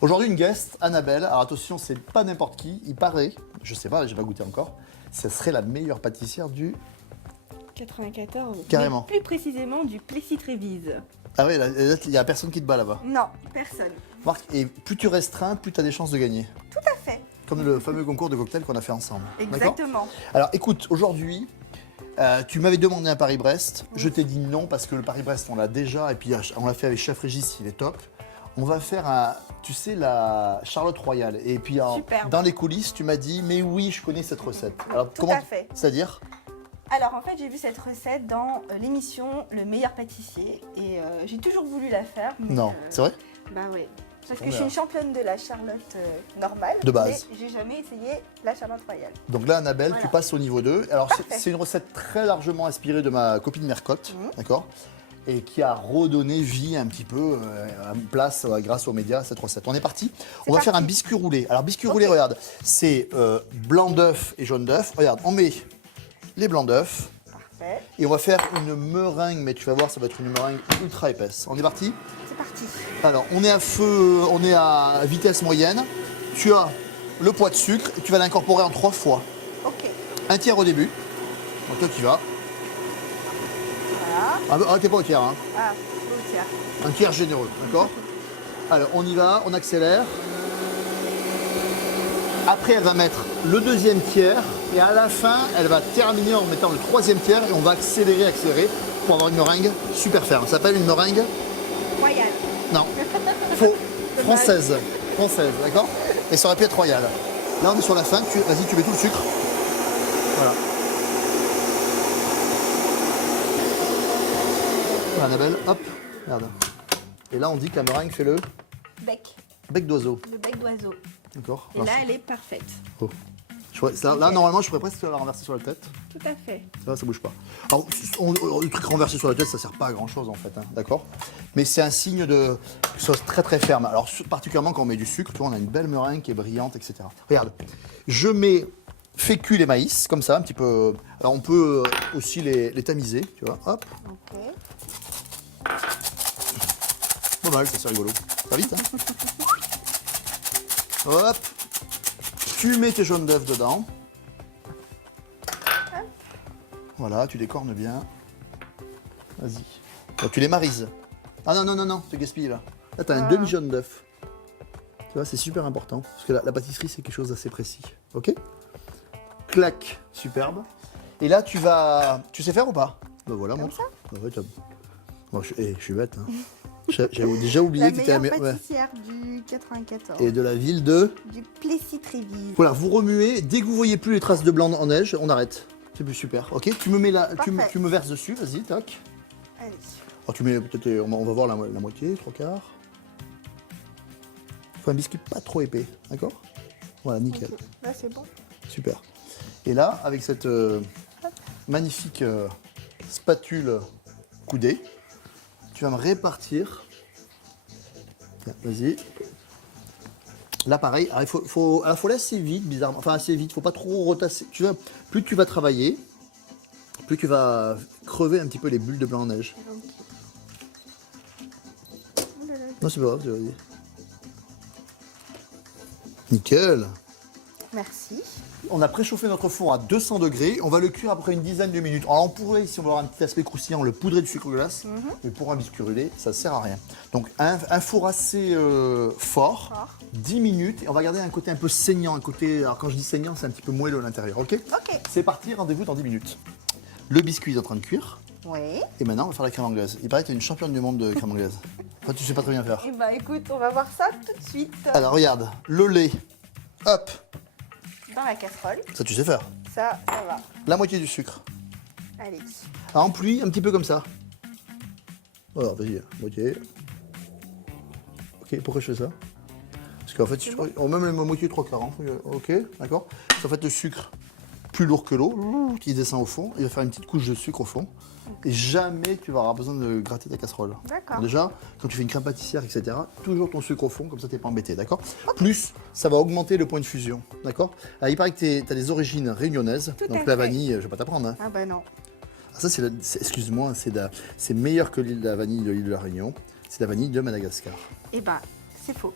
Aujourd'hui, une guest, Annabelle. Alors attention, c'est pas n'importe qui. Il paraît, je sais pas, j'ai pas goûté encore, ce serait la meilleure pâtissière du... 94. Carrément. Mais plus précisément du Plessis-Trévise. Ah ouais, là, il y a personne qui te bat là-bas. Non, personne. Marc, et plus tu restreins, plus tu as des chances de gagner. Tout à fait. Comme le fameux concours de cocktails qu'on a fait ensemble. D'accord ? Exactement. Alors écoute, aujourd'hui, tu m'avais demandé un Paris-Brest. Je t'ai dit non parce que le Paris-Brest, on l'a déjà. Et puis on l'a fait avec Chef Régis, il est top. On va faire, tu sais, la Charlotte Royale. Et puis Superbe. dans les coulisses, tu m'as dit, mais oui, je connais cette recette. Alors Tout à fait. C'est-à-dire ? Alors en fait, j'ai vu cette recette dans l'émission Le meilleur pâtissier et j'ai toujours voulu la faire. Mais, Non, c'est vrai ? Bah oui. Parce que On je suis verra. une championne de la Charlotte normale. De base. Mais j'ai jamais essayé la Charlotte royale. Donc là, Annabelle, Voilà. tu passes au niveau 2. Alors, Parfait. c'est une recette très largement inspirée de ma copine Mercotte, d'accord ? Et qui a redonné vie un petit peu, place grâce aux médias à cette recette. On est parti. On va faire un biscuit roulé. Alors, biscuit roulé, regarde, c'est blanc d'œuf et jaune d'œuf. Regarde, on met les blancs d'œuf Parfait. et on va faire une meringue, mais tu vas voir, ça va être une meringue ultra épaisse. On est parti ? C'est parti. Alors, on est à feu, on est à vitesse moyenne. Tu as le poids de sucre et tu vas l'incorporer en 3 fois. Ok. Un tiers au début. Donc toi, tu vas. Voilà. Ah, t'es pas au tiers, hein. Ah, au tiers. Un tiers généreux, d'accord ? Alors, on y va, on accélère. Après, elle va mettre le deuxième tiers. Et à la fin, elle va terminer en mettant le troisième tiers. Et on va accélérer pour avoir une meringue super ferme. Ça s'appelle une meringue... Royale. Non, faux. Française. Française, d'accord ? Et ça aurait pu être royal. Là, on est sur la fin. Vas-y, tu mets tout le sucre. Voilà. Voilà, Annabelle, hop, regarde. Et là, on dit que la meringue fait le Bec. bec d'oiseau. Le bec d'oiseau. D'accord ? Et là, elle est parfaite. Oh. Là, normalement, je pourrais presque la renverser sur la tête. Tout à fait. Ça bouge pas. Alors, le truc renversé sur la tête, ça sert pas à grand chose en fait, hein, d'accord ? Mais c'est un signe de sauce très très ferme. Alors, particulièrement quand on met du sucre, tu vois, on a une belle meringue qui est brillante, etc. Regarde, je mets fécule et maïs, comme ça, un petit peu. Alors, on peut aussi les tamiser, tu vois, hop. Ok. Pas mal, ça c'est rigolo. Ça va vite, hein ? Hop. Tu mets tes jaunes d'œufs dedans. Voilà, tu décornes bien. Vas-y. Là, tu les marises. Ah non, non, non, non, tu gaspilles là. Là, tu as un demi-jaune d'œuf. Tu vois, c'est super important. Parce que la pâtisserie, c'est quelque chose d'assez précis. Ok ? Clac, superbe. Et là, tu vas... Tu sais faire ou pas ? Ben voilà, montre. Bah ouais, moi, je suis bête. Hein. J'avais déjà oublié La que tu étais meilleure ouais. pâtissière du 94. Et de la ville de... Du Plessis-Trévise. Voilà, vous remuez. Dès que vous voyez plus les traces de blanc en neige, on arrête. C'est plus super. Ok, tu me mets tu me verses dessus, vas-y, tac. Allez. Alors, tu mets peut-être, on va voir la moitié, 3/4. Faut un biscuit pas trop épais, d'accord ? Voilà, nickel, Ok. Là, c'est bon. super. Et là, avec cette magnifique spatule coudée, tu vas me répartir. Tiens, vas-y. Là, pareil, alors, il faut laisser vite, bizarrement. Enfin, assez vite, il ne faut pas trop retasser. Tu vois, plus tu vas travailler, plus tu vas crever un petit peu les bulles de blanc en neige. Non, c'est pas grave, vas-y. Nickel. Merci. On a préchauffé notre four à 200 degrés. On va le cuire après une dizaine de minutes. Alors, on pourrait, si on veut avoir un petit aspect croustillant, le poudrer de sucre glace. Mais pour un biscuit brûlé, ça ne sert à rien. Donc, un four assez fort, 10 minutes. Et on va garder un côté un peu saignant. Un côté, alors, quand je dis saignant, c'est un petit peu moelleux à l'intérieur. Ok ? Ok. C'est parti, rendez-vous dans 10 minutes. Le biscuit est en train de cuire. Oui. Et maintenant, on va faire la crème anglaise. Il paraît que tu es une championne du monde de crème anglaise. Enfin, tu sais pas très bien faire. Eh ben, écoute, on va voir ça tout de suite. Alors, regarde, le lait, hop, Dans la casserole. ça tu sais faire. Ça va. La moitié du sucre. Allez. En pluie, un petit peu comme ça. Voilà, vas-y, moitié. Ok, pourquoi je fais ça ? Parce qu'en fait, on met même la moitié 3/4. Hein. Ok, d'accord. En fait, le sucre, plus lourd que l'eau, qui descend au fond, il va faire une petite couche de sucre au fond. Et jamais tu vas avoir besoin de gratter ta casserole. D'accord. Déjà, quand tu fais une crème pâtissière, etc., toujours ton sucre au fond, comme ça tu n'es pas embêté, d'accord ? Plus, ça va augmenter le point de fusion, d'accord ? Alors, il paraît que tu as des origines réunionnaises, Tout donc à la fait. vanille, je ne vais pas t'apprendre. Hein. Ah bah non. Ah, ça, excuse-moi, c'est meilleur que l'île de la vanille de l'île de la Réunion. C'est la vanille de Madagascar. Eh ben, C'est faux.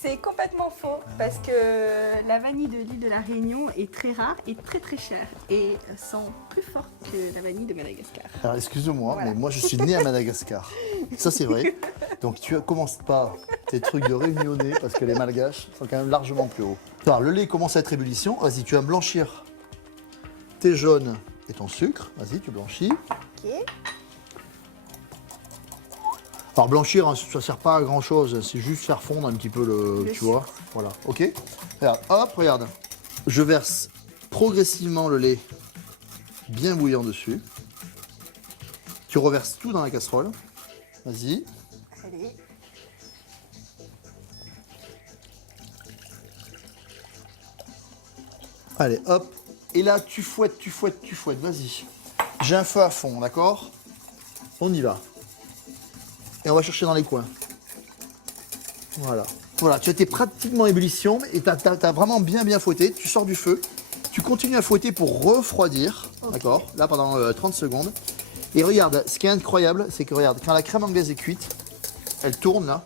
C'est complètement faux parce que la vanille de l'île de la Réunion est très rare et très très chère et sent plus fort que la vanille de Madagascar. Alors excuse-moi, Voilà. mais moi je suis né à Madagascar. Ça c'est vrai. Donc tu commences pas tes trucs de réunionnais parce que les malgaches sont quand même largement plus hauts. Alors le lait commence à être ébullition. Vas-y, tu vas blanchir tes jaunes et ton sucre. Vas-y, tu blanchis. Ok. Alors blanchir, hein, ça sert pas à grand chose, c'est juste faire fondre un petit peu Le tu vois. Voilà, ok. Regarde, hop, regarde. Je verse progressivement le lait bien bouillant dessus. Tu reverses tout dans la casserole. Vas-y. Allez. Allez, hop. Et là, tu fouettes, tu fouettes, tu fouettes. Vas-y. J'ai un feu à fond, d'accord? On y va. Et on va chercher dans les coins. Voilà. Voilà, tu as été pratiquement ébullition et tu as vraiment bien fouetté. Tu sors du feu. Tu continues à fouetter pour refroidir. Ok. D'accord? Là, pendant 30 secondes. Et regarde, ce qui est incroyable, c'est que regarde, quand la crème anglaise est cuite, elle tourne là.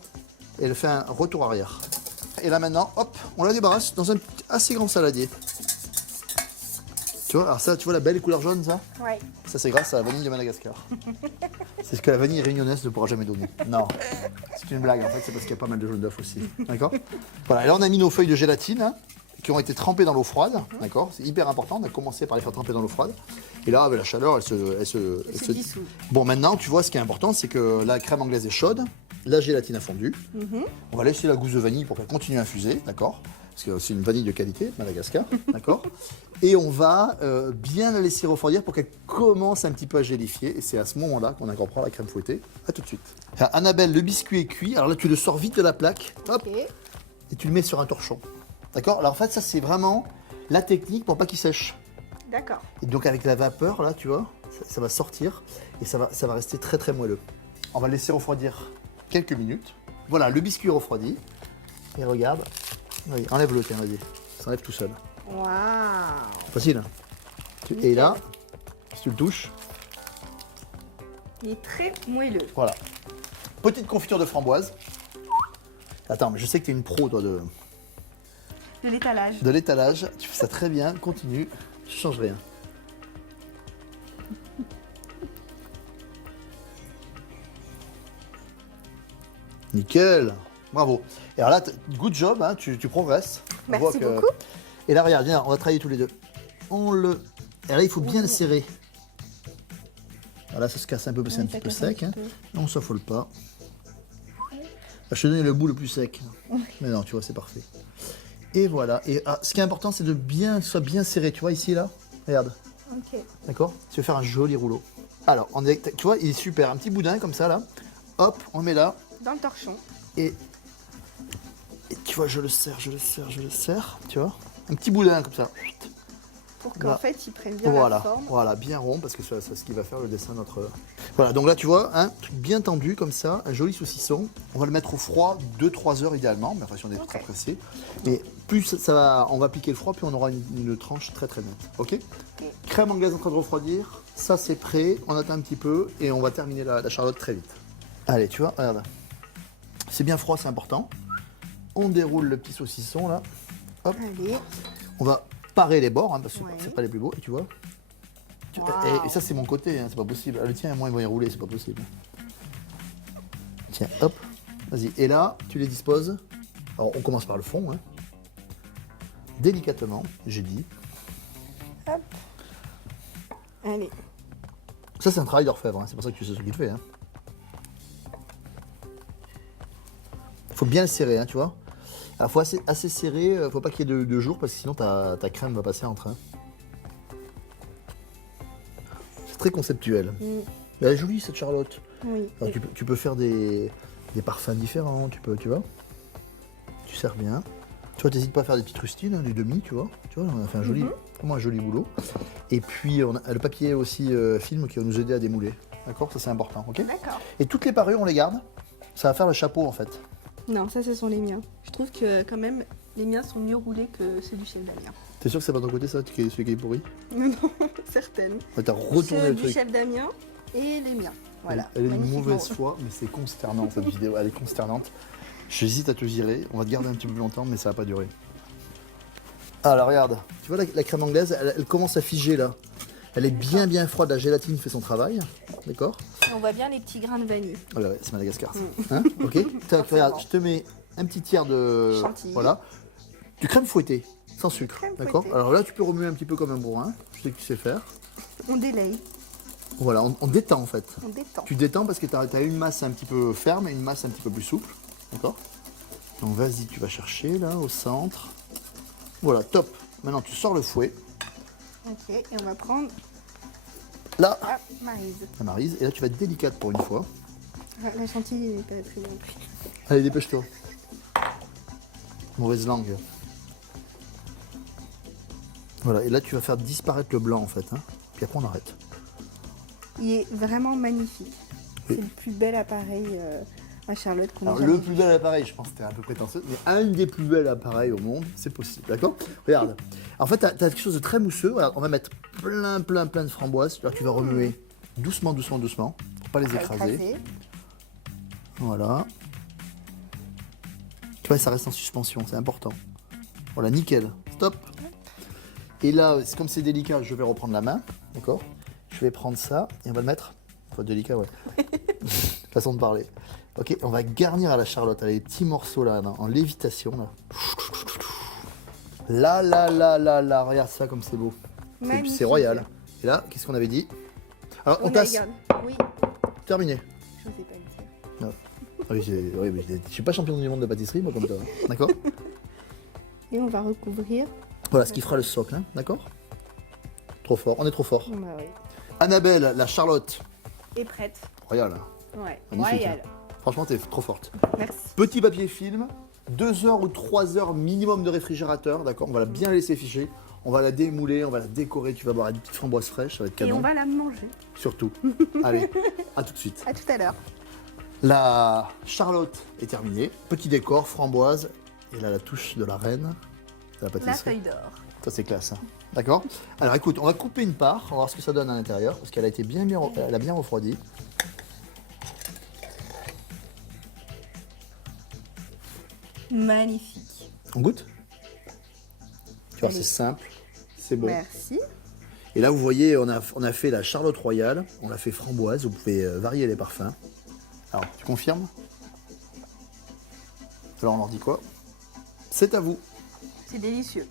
Et elle fait un retour arrière. Et là maintenant, hop, on la débarrasse dans un assez grand saladier. Tu vois, alors ça, tu vois la belle couleur jaune, ça? Ouais. Ça, c'est grâce à la vanille de Madagascar. C'est ce que la vanille réunionnaise ne pourra jamais donner. Non, c'est une blague, en fait, c'est parce qu'il y a pas mal de jaune d'œuf aussi. D'accord? Voilà, et là, on a mis nos feuilles de gélatine, hein, qui ont été trempées dans l'eau froide. D'accord? C'est hyper important, on a commencé par les faire tremper dans l'eau froide. Et là, avec la chaleur, elle se dissout. Bon, maintenant, tu vois, ce qui est important, c'est que la crème anglaise est chaude, la gélatine a fondu. On va laisser la gousse de vanille pour qu'elle continue à infuser, d'accord? Parce que c'est une vanille de qualité, Madagascar, d'accord? Et on va bien la laisser refroidir pour qu'elle commence un petit peu à gélifier. Et c'est à ce moment-là qu'on incorporera la crème fouettée. A tout de suite. Alors, Annabelle, le biscuit est cuit. Alors là, tu le sors vite de la plaque, hop, Ok. et tu le mets sur un torchon. D'accord? Alors en fait, ça, c'est vraiment la technique pour pas qu'il sèche. D'accord. Et donc avec la vapeur, là, tu vois, ça va sortir et ça va rester très très moelleux. On va le laisser refroidir quelques minutes. Voilà, le biscuit est refroidi. Et regarde, oui, enlève-le, tiens, vas-y. Ça s'enlève tout seul. Waouh. Facile. Hein. Et là, si tu le touches, Il est très moelleux. voilà. Petite confiture de framboise. Attends, mais je sais que tu es une pro, toi, De l'étalage. de l'étalage. Tu fais ça très bien, continue. Je change rien. Nickel. Bravo. Et alors là, good job, hein, tu progresses. On Merci voit que- beaucoup. Et là, regarde, viens, on va travailler tous les deux. Et là, il faut bien le serrer. Voilà, ça se casse un peu parce que c'est un petit peu sec. Hein. On ne s'affole pas. Je te donne le bout le plus sec. Mais non, tu vois, c'est parfait. Et voilà. Et ce qui est important, c'est de bien, que ce soit bien serré. Tu vois, ici, là, regarde. Ok. D'accord? Tu vas faire un joli rouleau. Alors, tu vois, il est super. Un petit boudin comme ça, là. Hop, on le met là. Dans le torchon. Et tu vois, je le serre. Tu vois? Un petit boudin comme ça. Pour qu'en Là. fait, il prenne bien la forme. Voilà, bien rond, parce que c'est ce qui va faire le dessin de notre... Voilà, donc là, tu vois, un truc bien tendu comme ça, un joli saucisson. On va le mettre au froid 2-3 heures idéalement, mais enfin, si on est très pressé. Et plus ça va, on va appliquer le froid, puis on aura une tranche très très nette. Ok? Crème anglaise en train de refroidir, ça c'est prêt, on attend un petit peu et on va terminer la charlotte très vite. Allez, tu vois, regarde. C'est bien froid, c'est important. On déroule le petit saucisson là. Hop. Allez. On va parer les bords, hein, parce que Ouais. c'est pas les plus beaux, et tu vois. Waouh. Et ça c'est mon côté, hein, c'est pas possible. Ah, le tien, moi, il va y rouler, c'est pas possible. Tiens, hop, vas-y. Et là, tu les disposes. Alors, on commence par le fond, hein. Délicatement, j'ai dit. Hop. Allez. Ça, c'est un travail d'orfèvre, hein, c'est pour ça que tu sais ce qu'il fait. Hein. Faut bien le serrer, hein, tu vois. Il faut assez serré, faut pas qu'il y ait de jours parce que sinon ta crème va passer entre. Hein. C'est très conceptuel. Elle est jolie cette Charlotte. Oui. Alors, tu peux faire des parfums différents, tu vois. Tu sers bien. Tu vois, t'hésites pas à faire des petites rustines, hein, des demi, tu vois. Tu vois, on a fait vraiment un joli boulot. Et puis on a le papier aussi film qui va nous aider à démouler. D'accord, ça c'est important, ok. D'accord. Et toutes les parures, on les garde. Ça va faire le chapeau en fait. Non, ça, ce sont les miens. Je trouve que quand même, les miens sont mieux roulés que ceux du chef Damien. T'es sûr que c'est pas ton côté ça, celui qui est pourri? Non, certaines. Ouais, t'as retourné Ceux le du truc. chef Damien, et les miens. Voilà. Elle est une magnifiquement. mauvaise foi, mais c'est consternant cette vidéo. Elle est consternante. J'hésite à te virer. On va te garder un petit peu plus longtemps, mais ça va pas durer. Alors regarde, tu vois la crème anglaise, elle commence à figer là. Elle est bien froide, la gélatine fait son travail. D'accord? On voit bien les petits grains de vanille. Oh là, ouais, c'est Madagascar. Ça. Hein, ok. Tac, regarde, je te mets un petit tiers de. Chantilly. Voilà. Du crème fouettée, sans sucre. Crème D'accord? fouettée. Alors là, tu peux remuer un petit peu comme un bourrin. Je sais que tu sais faire. On délaye, Voilà, on détend en fait. on détend. Tu détends parce que tu as une masse un petit peu ferme et une masse un petit peu plus souple. D'accord? Donc vas-y, tu vas chercher là au centre. Voilà, top. Maintenant, tu sors le fouet. Ok, et on va prendre Là, la maryse. la maryse. Et là, tu vas être délicate pour une fois. Ah, la chantilly n'est pas très bien pris. Allez, dépêche-toi. Mauvaise langue. Voilà, et là, tu vas faire disparaître le blanc en fait. Hein. Puis après, on arrête. Il est vraiment magnifique. Oui. C'est le plus bel appareil à Charlotte qu'on ait Alors, jamais le vu. plus bel appareil, je pense que c'était un peu prétentieux, mais un des plus bels appareils au monde, c'est possible, d'accord? Regarde. En fait, tu as quelque chose de très mousseux. Voilà, on va mettre plein de framboises. Alors, tu vas remuer doucement, pour pas les On va écraser. écraser. Voilà. Tu vois, ça reste en suspension, c'est important. Voilà, nickel. Stop. Et là, comme c'est délicat, je vais reprendre la main, d'accord? Je vais prendre ça et on va le mettre. Enfin, délicat, ouais. Façon de parler. Ok, on va garnir à la Charlotte. Elle a des petits morceaux là, en lévitation. Là, regarde ça comme c'est beau. Magnifique. C'est royal. Et là, qu'est-ce qu'on avait dit? Alors, on a tasse. gardé. Oui, Terminé. je n'osais pas le dire. Non. Ah oui, je suis pas champion du monde de pâtisserie, moi, comme toi. Hein. D'accord? Et on va recouvrir. Voilà ce qui fera le socle, hein. D'accord? Trop fort, on est trop fort. Bah oui. Annabelle, la Charlotte. Et prête. Royal. Ouais, Magnifique, royal. Franchement, t'es trop forte. Merci. Petit papier film, 2 heures ou 3 heures minimum de réfrigérateur, d'accord? On va la bien laisser ficher. On va la démouler, on va la décorer. Tu vas boire une petite framboise fraîche, ça va être Et canon. on va la manger. Surtout. Allez, à tout de suite. À tout à l'heure. La Charlotte est terminée. Petit décor, framboise. Et là, la touche de la reine. De la La pâtisserie. feuille d'or. Ça, c'est classe. Hein. D'accord? Alors, écoute, on va couper une part. On va voir ce que ça donne à l'intérieur. Parce qu'elle a été elle a bien refroidi. Magnifique. On goûte? Tu vois, Allez. c'est simple. C'est bon. Merci. Et là, vous voyez, on a fait la Charlotte Royale. On l'a fait framboise. Vous pouvez varier les parfums. Alors, tu confirmes? Alors, on leur dit quoi? C'est à vous. C'est délicieux.